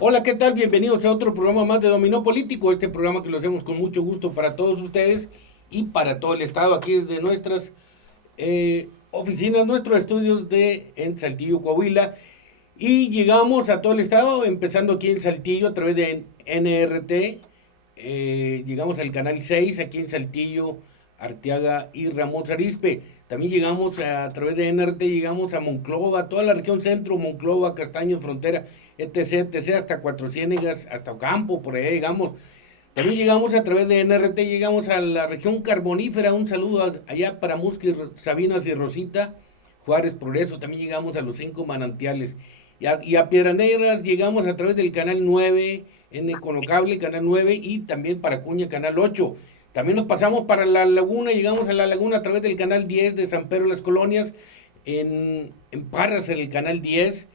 Hola, ¿qué tal? Bienvenidos a otro programa más de Dominó Político, este programa que lo hacemos con mucho gusto para todos ustedes y para todo el estado, aquí desde nuestras oficinas, nuestros estudios en Saltillo, Coahuila. Y llegamos a todo el estado, empezando aquí en Saltillo a través de NRT. Llegamos al canal 6 aquí en Saltillo, Arteaga y Ramos Arizpe. También llegamos a través de NRT, llegamos a Monclova, toda la región centro, Monclova, Castaño, Frontera, etc, hasta Cuatro Ciénegas, hasta Ocampo, por allá llegamos. También llegamos a través de NRT, llegamos a la región carbonífera. Un saludo allá para Musqui, Sabinas y Rosita, Juárez, Progreso. También llegamos a los cinco manantiales. Y a Piedras Negras llegamos a través del canal 9 en Econocable, canal 9, y también para Cuña, canal 8. También nos pasamos para La Laguna, llegamos a La Laguna a través del canal 10 de San Pedro de las Colonias, en Parras, en el canal 10.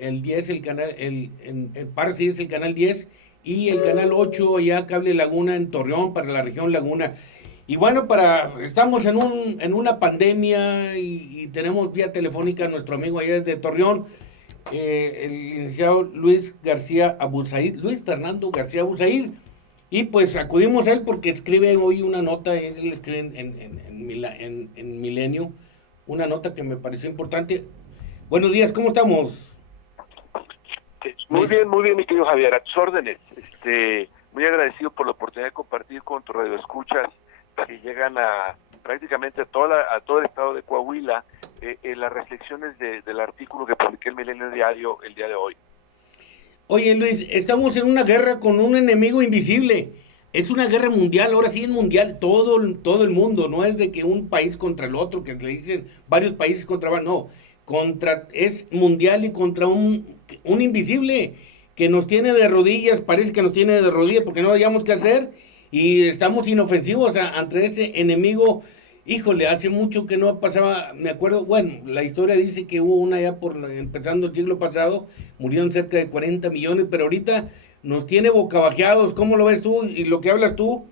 El 10, el canal, en Parras sí es el canal 10, y el canal 8 ya Cable Laguna en Torreón para la región Laguna. Y bueno, estamos en una pandemia y tenemos vía telefónica a nuestro amigo allá desde Torreón, el licenciado Luis García Abusaid, Luis Fernando García Abusaid. Y pues acudimos a él porque escribe hoy una nota, él escribe en Milenio, una nota que me pareció importante. Buenos días, ¿cómo estamos, Luis? Muy bien, mi querido Javier, a tus órdenes. Muy agradecido por la oportunidad de compartir con tu radio escuchas que llegan a prácticamente a todo el estado de Coahuila las reflexiones del artículo que publiqué en Milenio Diario el día de hoy. Oye, Luis, estamos en una guerra con un enemigo invisible. Es una guerra mundial, ahora sí es mundial, todo el mundo, no es de que un país contra el otro, que le dicen varios países contra, no, es mundial y contra un invisible que nos tiene de rodillas, parece que nos tiene de rodillas porque no hayamos qué hacer y estamos inofensivos ante ese enemigo. Híjole, hace mucho que no pasaba, me acuerdo, bueno, la historia dice que hubo una ya empezando el siglo pasado, murieron cerca de 40 millones, pero ahorita nos tiene bocabajeados. ¿Cómo lo ves tú? Y lo que hablas tú,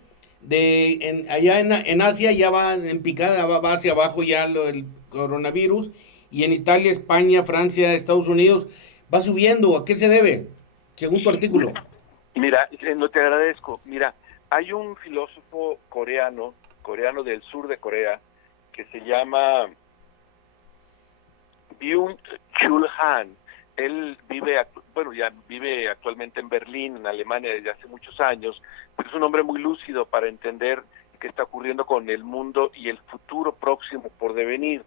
allá en Asia ya va en picada, va hacia abajo ya el coronavirus, y en Italia, España, Francia, Estados Unidos, va subiendo. ¿A qué se debe? Según tu artículo. Mira, no te agradezco. Mira, hay un filósofo coreano del sur de Corea, que se llama Byung-Chul Han. Él ya vive actualmente en Berlín, en Alemania, desde hace muchos años, pero es un hombre muy lúcido para entender qué está ocurriendo con el mundo y el futuro próximo por devenir.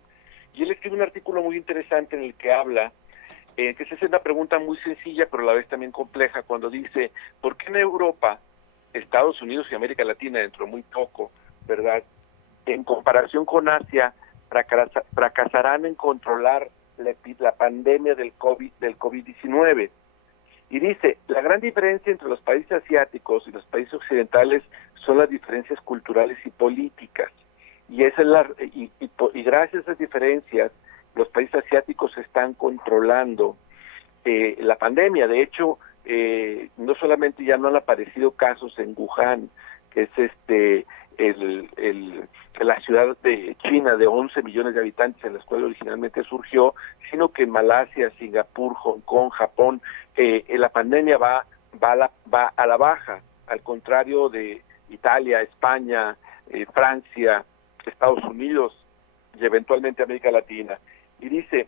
Y él escribe un artículo muy interesante en el que habla, que se hace una pregunta muy sencilla, pero a la vez también compleja, cuando dice, ¿por qué en Europa, Estados Unidos y América Latina, dentro de muy poco, ¿verdad?, en comparación con Asia, fracasarán en controlar la pandemia del COVID-19. Y dice, la gran diferencia entre los países asiáticos y los países occidentales son las diferencias culturales y políticas. Y esa es y gracias a esas diferencias, los países asiáticos están controlando la pandemia. De hecho, no solamente ya no han aparecido casos en Wuhan, que es la ciudad de China de 11 millones de habitantes en la cual originalmente surgió, sino que en Malasia, Singapur, Hong Kong, Japón, la pandemia va a la baja, al contrario de Italia, España, Francia, Estados Unidos y eventualmente América Latina. Y dice,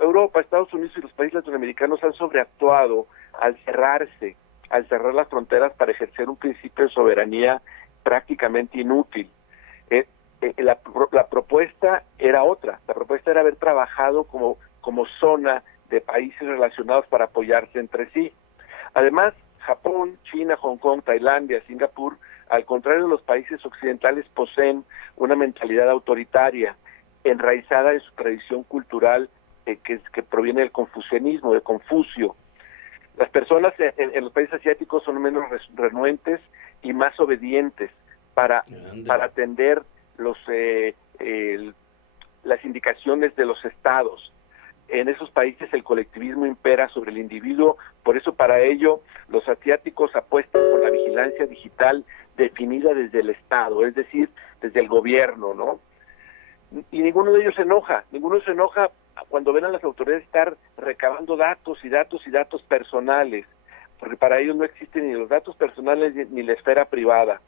Europa, Estados Unidos y los países latinoamericanos han sobreactuado al cerrar las fronteras para ejercer un principio de soberanía prácticamente inútil. La propuesta era otra, la propuesta era haber trabajado como zona de países relacionados para apoyarse entre sí. Además, Japón, China, Hong Kong, Tailandia, Singapur, al contrario de los países occidentales, poseen una mentalidad autoritaria, enraizada en su tradición cultural que proviene del confucianismo, de Confucio. Las personas en los países asiáticos son menos renuentes y más obedientes para atender las indicaciones de los estados. En esos países el colectivismo impera sobre el individuo, por eso para ello los asiáticos apuestan por la vigilancia digital definida desde el Estado, es decir, desde el gobierno, ¿no? Y ninguno de ellos se enoja cuando ven a las autoridades estar recabando datos y datos y datos personales, porque para ellos no existen ni los datos personales ni la esfera privada.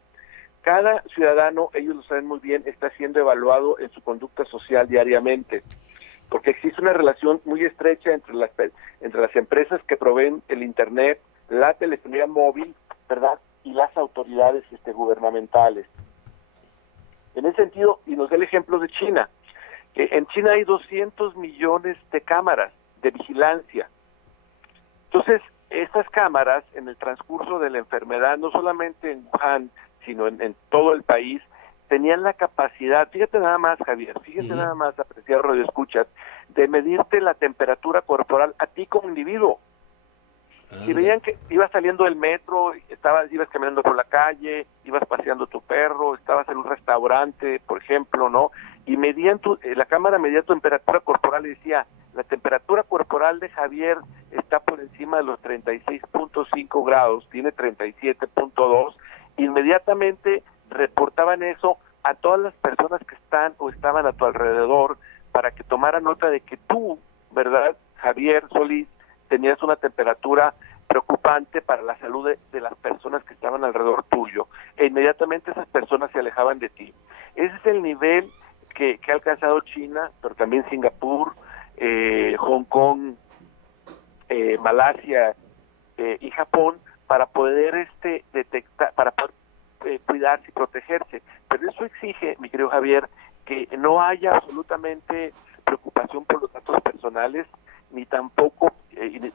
Cada ciudadano, ellos lo saben muy bien, está siendo evaluado en su conducta social diariamente, porque existe una relación muy estrecha entre las empresas que proveen el Internet, la telefonía móvil, ¿verdad?, y las autoridades gubernamentales. En ese sentido, y nos da el ejemplo de China. En China hay 200 millones de cámaras de vigilancia. Entonces, estas cámaras, en el transcurso de la enfermedad, no solamente en Wuhan, sino en todo el país, tenían la capacidad, fíjate nada más, Javier, fíjate nada más, apreciado radioescuchas, de medirte la temperatura corporal a ti como individuo. Si veían que ibas saliendo del metro, ibas caminando por la calle, ibas paseando tu perro, estabas en un restaurante, por ejemplo, ¿no? Y medían la cámara medía tu temperatura corporal y decía, la temperatura corporal de Javier está por encima de los 36.5 grados, tiene 37.2, inmediatamente reportaban eso a todas las personas que están o estaban a tu alrededor para que tomaran nota de que tú, ¿verdad, Javier Solís, tenías una temperatura preocupante para la salud de las personas que estaban alrededor tuyo, e inmediatamente esas personas se alejaban de ti. Ese es el nivel que ha alcanzado China, pero también Singapur, Hong Kong, Malasia y Japón, para poder detectar, para poder cuidarse y protegerse. Pero eso exige, mi querido Javier, que no haya absolutamente preocupación por los datos personales, ni tampoco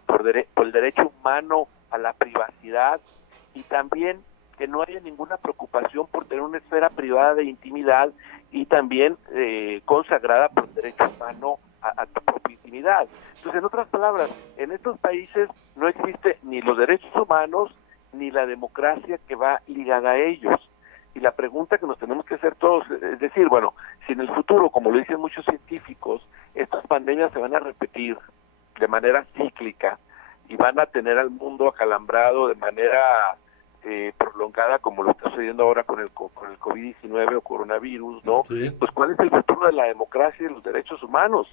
por el derecho humano a la privacidad, y también que no haya ninguna preocupación por tener una esfera privada de intimidad y también consagrada por el derecho humano a tu propia intimidad. Entonces, en otras palabras, en estos países no existe ni los derechos humanos ni la democracia que va ligada a ellos. Y la pregunta que nos tenemos que hacer todos es decir, bueno, si en el futuro, como lo dicen muchos científicos, estas pandemias se van a repetir de manera cíclica y van a tener al mundo acalambrado de manera prolongada, como lo está sucediendo ahora con el COVID-19 o coronavirus, ¿no? Sí. Pues, ¿cuál es el futuro de la democracia y de los derechos humanos?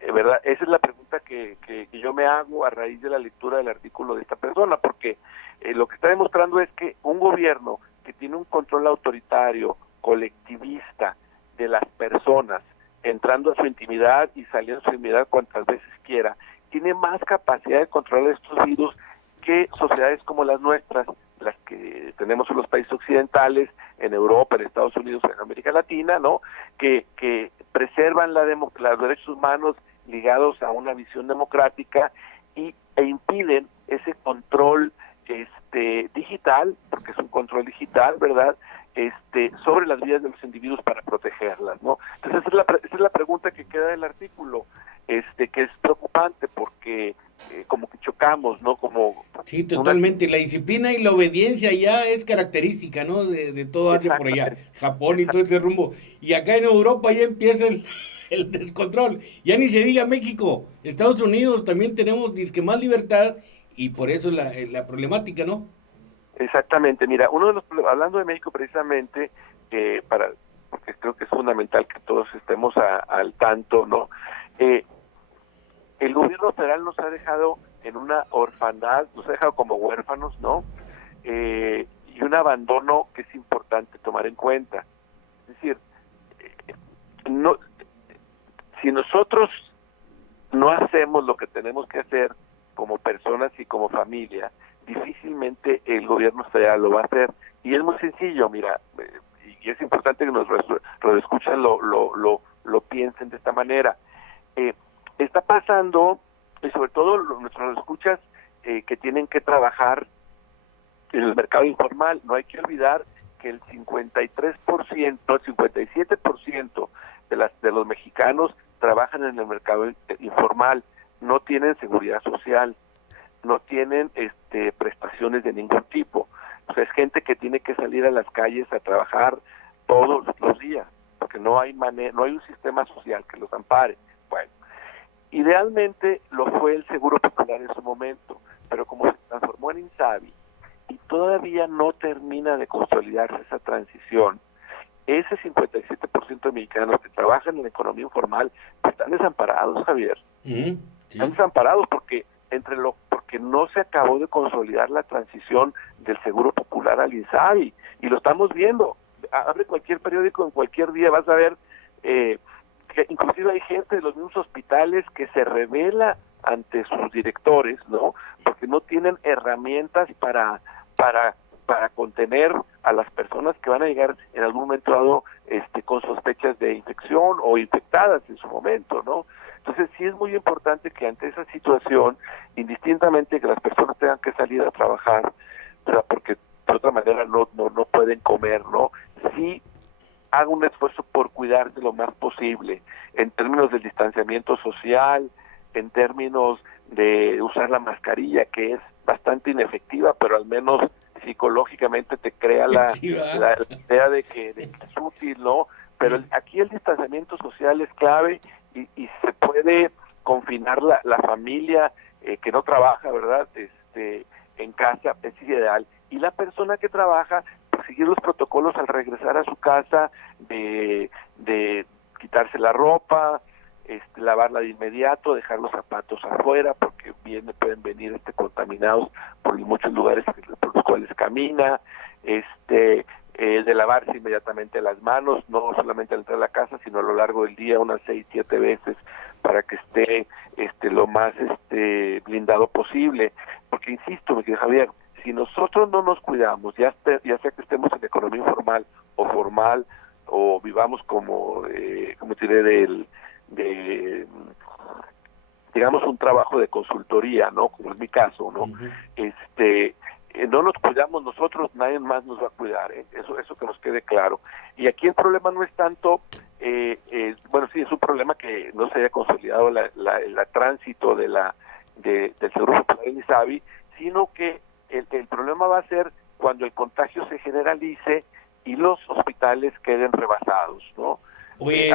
¿Verdad? Esa es la pregunta que yo me hago a raíz de la lectura del artículo de esta persona, porque lo que está demostrando es que un gobierno que tiene un control autoritario, colectivista de las personas, entrando a su intimidad y saliendo a su intimidad cuantas veces quiera, tiene más capacidad de controlar estos virus que sociedades como las nuestras, las que tenemos en los países occidentales, en Europa, en Estados Unidos, en América Latina, ¿no? Que preservan los derechos humanos ligados a una visión democrática e impiden ese control digital, porque es un control digital, ¿verdad?, sobre las vidas de los individuos para protegerlas, ¿no? Entonces esa es la pregunta que queda del artículo, que es preocupante porque como que chocamos, ¿no? Como sí, totalmente. La disciplina y la obediencia ya es característica, ¿no? De todo Asia por allá, Japón y todo ese rumbo. Y acá en Europa ya empieza el descontrol. Ya ni se diga México, Estados Unidos también tenemos disque más libertad y por eso la problemática, ¿no? Exactamente. Mira, hablando de México precisamente, porque creo que es fundamental que todos estemos al tanto, ¿no? El gobierno federal nos ha dejado en una orfandad, nos ha dejado como huérfanos, ¿no? Y un abandono que es importante tomar en cuenta. Es decir, si nosotros no hacemos lo que tenemos que hacer como personas y como familia, difícilmente el gobierno federal lo va a hacer. Y es muy sencillo, mira, y es importante que nos escuchan lo piensen de esta manera. Está pasando, y sobre todo nuestros escuchas que tienen que trabajar en el mercado informal, no hay que olvidar que el 53%, el 57% de los mexicanos trabajan en el mercado informal, no tienen seguridad social, no tienen prestaciones de ningún tipo. O sea, es gente que tiene que salir a las calles a trabajar todos los días, porque no hay un sistema social que los ampare. Bueno, idealmente lo fue el Seguro Popular en su momento, pero como se transformó en INSABI y todavía no termina de consolidarse esa transición, ese 57% de mexicanos que trabajan en la economía informal pues están desamparados, Javier. Sí. Están desamparados porque porque no se acabó de consolidar la transición del Seguro Popular al INSABI, y lo estamos viendo. Abre cualquier periódico en cualquier día, vas a ver que inclusive hay gente de los mismos hospitales que se revela ante sus directores, ¿no? Porque no tienen herramientas para contener a las personas que van a llegar en algún momento dado con sospechas de infección o infectadas en su momento, ¿no? Entonces sí es muy importante que ante esa situación, indistintamente que las personas tengan que salir a trabajar, ¿verdad? Porque de otra manera no pueden comer, ¿no? Sí haga un esfuerzo por cuidarse lo más posible, en términos del distanciamiento social, en términos de usar la mascarilla, que es bastante inefectiva, pero al menos psicológicamente te crea la idea de que es útil, ¿no? Pero aquí el distanciamiento social es clave, y se puede confinar la familia que no trabaja, ¿verdad? En casa es ideal, y la persona que trabaja, pues, seguir los protocolos al regresar a su casa, de quitarse la ropa, lavarla de inmediato, dejar los zapatos afuera, porque pueden venir contaminados por muchos lugares por los cuales camina, de lavarse inmediatamente las manos, no solamente al entrar a la casa, sino a lo largo del día, unas 6-7 veces, para que esté lo más blindado posible. Porque insisto, mi querido Javier, si nosotros no nos cuidamos, ya sea que estemos en economía informal o formal, o vivamos como diré, digamos, un trabajo de consultoría, ¿no? Como es mi caso, ¿no? No nos cuidamos nosotros, nadie más nos va a cuidar, ¿eh? Eso que nos quede claro. Y aquí el problema no es tanto, bueno, sí, es un problema que no se haya consolidado el tránsito del Seguro Popular en INSABI, sino que el problema va a ser cuando el contagio se generalice y los hospitales queden rebasados, ¿no? Oye,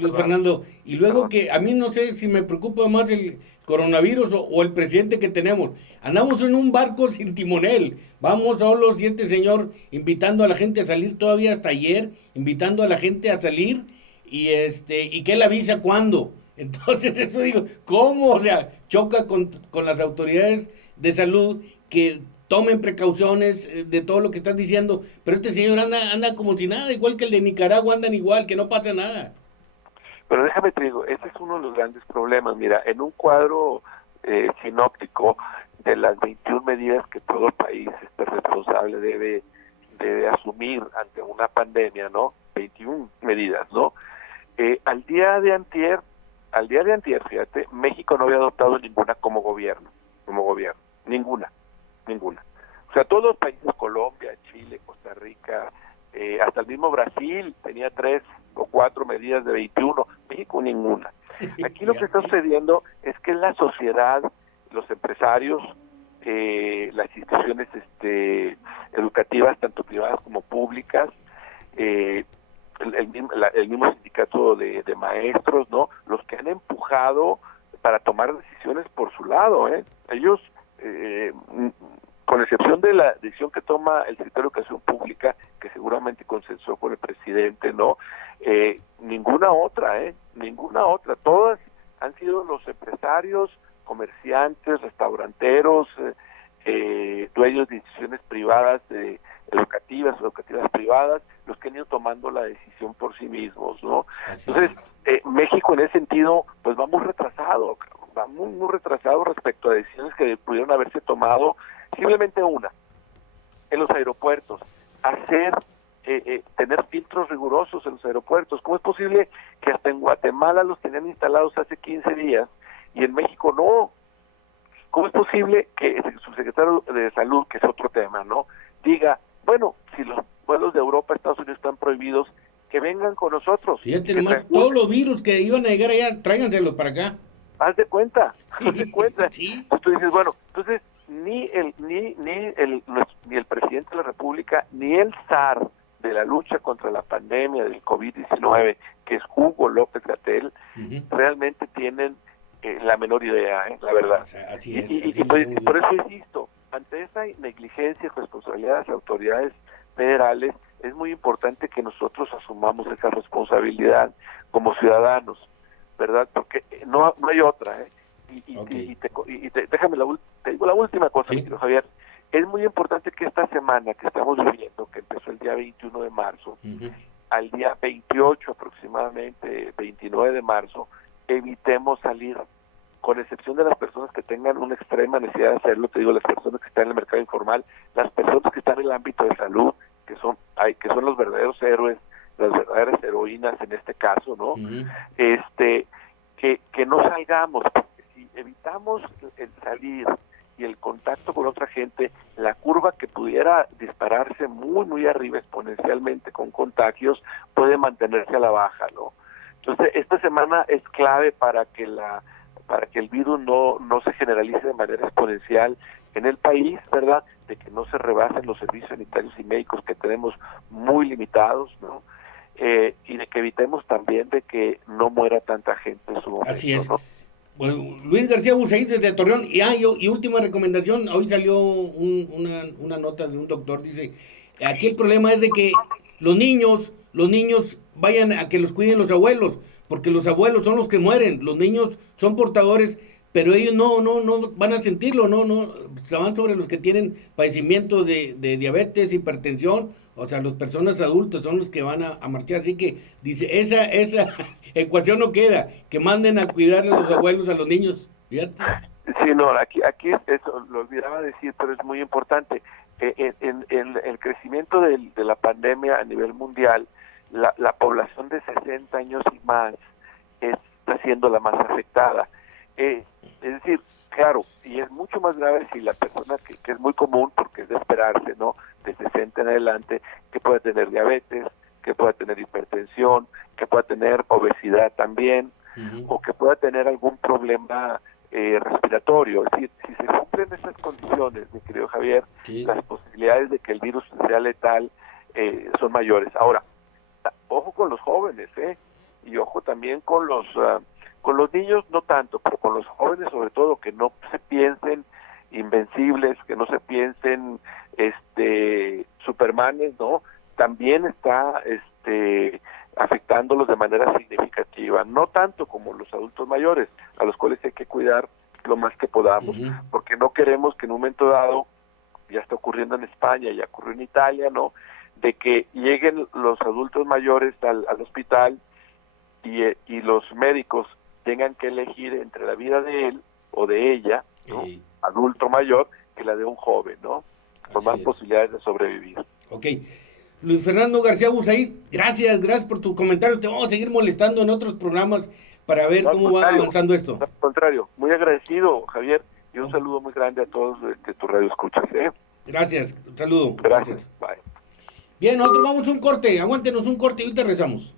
Luis Fernando, y luego que a mí no sé si me preocupa más el coronavirus o el presidente que tenemos. Andamos en un barco sin timonel, vamos solos, y este señor invitando a la gente a salir todavía hasta ayer, invitando a la gente a salir, y que él avisa cuándo. Entonces eso digo, ¿cómo? O sea, choca con las autoridades de salud que tomen precauciones de todo lo que están diciendo, pero este señor anda como si nada, igual que el de Nicaragua, andan igual, que no pasa nada. Pero déjame te digo, ese es uno de los grandes problemas. Mira, en un cuadro sinóptico de las 21 medidas que todo país responsable debe asumir ante una pandemia, ¿no? 21 medidas, ¿no? Al día de antier, fíjate, México no había adoptado ninguna como gobierno, ninguna. O sea, todos los países, Colombia, Chile, Costa Rica, hasta el mismo Brasil tenía 3 o 4 medidas de 21, México ninguna. Aquí lo que está sucediendo es que la sociedad, los empresarios, las instituciones educativas, tanto privadas como públicas, el mismo sindicato de maestros, ¿no? Los que han empujado para tomar decisiones por su lado, ellos, con excepción de la decisión que toma el Secretario de Educación Pública, que seguramente consensó con el presidente, ¿no? Ninguna otra, todas han sido los empresarios, comerciantes, restauranteros, dueños de instituciones privadas, educativas privadas, los que han ido tomando la decisión por sí mismos, ¿no? Entonces, México en ese sentido, pues va muy retrasado respecto a decisiones que pudieron haberse tomado. Simplemente una, en los aeropuertos, tener filtros rigurosos en los aeropuertos. ¿Cómo es posible que hasta en Guatemala los tenían instalados hace 15 días y en México no? ¿Cómo es posible que el subsecretario de Salud, que es otro tema, ¿no?, diga, bueno, si los vuelos de Europa a Estados Unidos están prohibidos, que vengan con nosotros? Fíjate nomás, todos los virus que iban a llegar allá, tráiganselos para acá. Haz de cuenta. Sí. Entonces tú dices, bueno, entonces ni el presidente de la República, ni el zar de la lucha contra la pandemia del COVID-19, que es Hugo López-Gatell, realmente tienen la menor idea, la verdad. Así es. Y por eso insisto, ante esa negligencia y responsabilidad de las autoridades federales, es muy importante que nosotros asumamos esa responsabilidad como ciudadanos, ¿verdad? Porque no hay otra, ¿eh? Déjame te digo la última cosa, ¿Sí? mi querido Javier. Es muy importante que esta semana que estamos viviendo, que empezó el día 21 de marzo, al día 28 aproximadamente, 29 de marzo, evitemos salir, con excepción de las personas que tengan una extrema necesidad de hacerlo, te digo, las personas que están en el mercado informal, las personas que están en el ámbito de salud, que son los verdaderos héroes, las verdaderas heroínas en este caso, ¿no? Que no salgamos, porque si evitamos el salir y el contacto con otra gente, la curva que pudiera dispararse muy, muy arriba exponencialmente con contagios puede mantenerse a la baja, ¿no? Entonces, esta semana es clave para que el virus no se generalice de manera exponencial en el país, ¿verdad? De que no se rebasen los servicios sanitarios y médicos que tenemos muy limitados, ¿no? Y de que evitemos también de que no muera tanta gente en su momento. Así es. ¿No? Bueno, Luis García Busaín desde Torreón. Y última recomendación, hoy salió una nota de un doctor, dice, aquí el problema es de que los niños vayan a que los cuiden los abuelos, porque los abuelos son los que mueren, los niños son portadores, pero ellos no van a sentirlo, no, se van sobre los que tienen padecimiento de diabetes, hipertensión, o sea, las personas adultas son los que van a marchar, así que dice, esa ecuación no queda, que manden a cuidar a los abuelos a los niños, fíjate. Sí, no, aquí eso lo olvidaba decir, pero es muy importante. En el crecimiento de la pandemia a nivel mundial, la población de 60 años y más está siendo la más afectada. Es decir, claro, y es mucho más grave si la persona que es muy común, porque es de esperarse, ¿no? De 60 en adelante, que pueda tener diabetes, que pueda tener hipertensión, que pueda tener obesidad también, o que pueda tener algún problema respiratorio. Es decir, si se cumplen esas condiciones, mi querido Javier, sí, las posibilidades de que el virus sea letal son mayores. Ahora, ojo con los jóvenes, y ojo también con los niños, no tanto, pero con los jóvenes sobre todo, que no se piensen invencibles, que no se piensen supermanes, ¿no? También está afectándolos de manera significativa, no tanto como los adultos mayores, a los cuales hay que cuidar lo más que podamos, porque no queremos que en un momento dado, ya está ocurriendo en España, ya ocurrió en Italia, ¿no? De que lleguen los adultos mayores al hospital y los médicos tengan que elegir entre la vida de él o de ella, ¿no? Adulto mayor, que la de un joven, ¿no? Con más posibilidades de sobrevivir. Ok. Luis Fernando García Busaín, gracias por tu comentario. Te vamos a seguir molestando en otros programas para ver cómo va avanzando esto. Al contrario, muy agradecido, Javier, y un saludo muy grande a todos de tu radio escuchas. Gracias, un saludo. Gracias. Bye. Bien, nosotros vamos a un corte, aguántenos un corte y ahorita regresamos.